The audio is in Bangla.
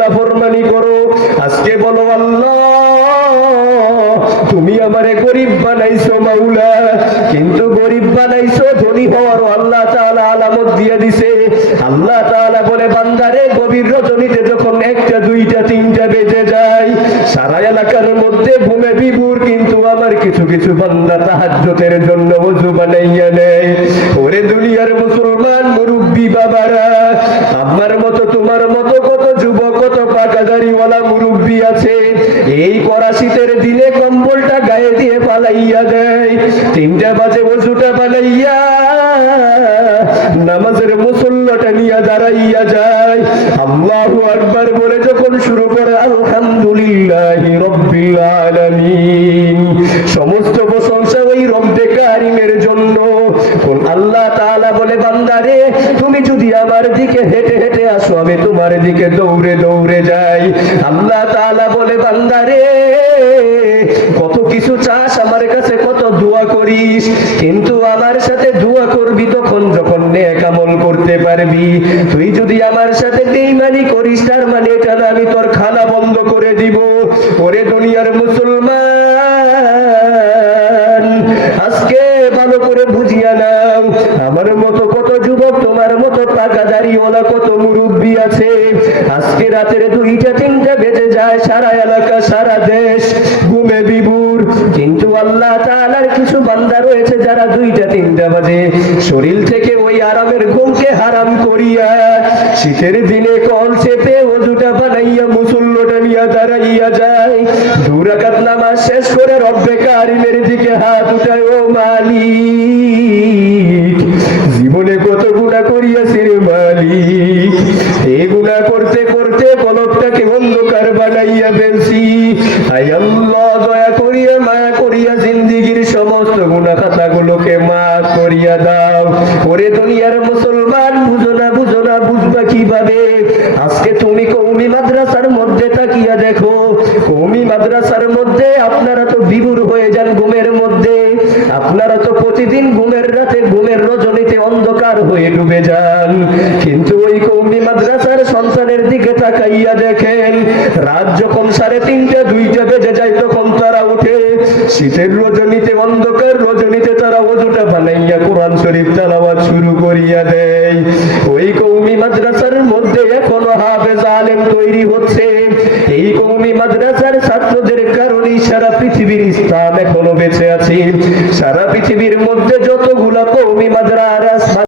নাফরমানি করো। আজকে বলো আল্লাহ তুমি আমারে গরিব বানাইছো মাওলা, কিন্তু গরিব বানাইছো ধনী হওয়ারও আল্লাহ তাআলা আলামত দিয়ে দিছে। আল্লাহ তাআলা বলে বান্দারে গভীর রজনীতে যখন 1টা 2টা 3টা বেজে যায়, সারা এলাকার মধ্যে ঘুমে বিভোর, কিন্তু আমার কিছু কিছু বান্দা তাহাজ্জুদের জন্য ওযু বানাইয়া নেয়। ওরে দুনিয়ার মুসলমান মুরব্বি বাবারা, আমার মতো তোমার মতো কত যুবক কত পাকাদারিওয়ালা মুরব্বি আছে, এই কড়া শীতের দিনে কম্বলটা গায়ে দিয়ে পালাইয়া দেয়, 3টা বাজে ওযুটা বানাইয়া নামাজের মুসল্লাটা নিয়ে দাঁড়াইয়া যায়, আল্লাহু আকবার বলে যখন শুরু করে আলহামদুলিল্লাহি রাব্বিল আলামিন, সমস্ত প্রশংসা ওই রব্বে কারিমের জন্য। কোন আল্লাহ তাআলা বলে বান্দারে তুমি যদি আমার দিকে হেঁটে হেঁটে আসো, আমি তোমার দিকে দৌড়ে দৌড়ে যাই। আল্লাহ তাআলা বলে বান্দারে কত কিছু চাস আমার কাছে, কত দোয়া করিস, কিন্তু আমার সাথে দোয়া করবি তখন যখন নেক আমল করতে পারবি। তুই যদি আমার সাথে বেঈমানি করিস, তার মানে এটা না আমি তোর খানা বন্ধ করে দিব। ওরে দুনিয়ার মুসলমান, আজকে ভালো করে বুঝিয়া নাও, আমার মতো কত যুবক, তোমার মতো টাকাদারিওয়ালা কত মুরব্বি আছে, আজকে রাতের 2টা 3টা বেজে যায়, সারা এলাকা সারা দেশ ঘুমে বিভোর, কিন্তু আল্লাহ তাআলার কিছু বান্দা রয়েছে যারা 2টা 3টা বাজে শরীর থেকে ওই আরামের ঘুমকে হারাম করিয়া শীতের দিনে কল চেপে ওযুটা বানাইয়া মুসল্লাটা নিয়ে দাঁড়াইয়া যায়, 2 রাকাত নামাজ শেষ করে রব্বে কারিমের দিকে হাত উঠায়, ও মালিক জীবনে কত গুনাহ করিয়াছি রে মালিক, এই গুনাহ করতে করতে কলবটাকে অন্ধকার বানাইয়া ফেলছি, আয় আল্লাহ দয়া করিয়া মায়া করিয়া জিন্দেগীর সমস্ত গুনাহ খাতাগুলোকে মাফ করিয়া দাও। ওরে দুনিয়ার মুসলমান, বুঝো না বুঝবা কিভাবে? আজকে তুমি কওমি মাদ্রাসার মধ্যে তাকিয়া দেখো, কওমি মাদ্রাসার মধ্যে আপনারা তো বিভোর হয়ে যান ঘুমের মধ্যে, আপনারা তো প্রতিদিন ঘুমের রাতে ঘুমের রজনীতে অন্ধকার হয়ে ডুবে যান, কিন্তু ওই কওমি মাদ্রাসার সন্তানের দিকে তাকাইয়া দেখেন, রাত যখন 3:30 2টা বেজে যায় তখন তারা উঠে, শীতের রজনীতে অন্ধকার রজনীতে তারা ওযুটা বানাইয়া কোরআন শরীফ তেলাওয়াত শুরু করিয়া দেয়। ওই কওমি মাদ্রাসার মধ্যে এখনো হাফেজ আলেম তৈরি হচ্ছে, এই কওমি মাদ্রাসার ছাত্রদের কারণেই সারা পৃথিবীর ইসলাম এখনো বেঁচে আছে। সারা পৃথিবীর মধ্যে যতগুলা কওমি মাদ্রাসা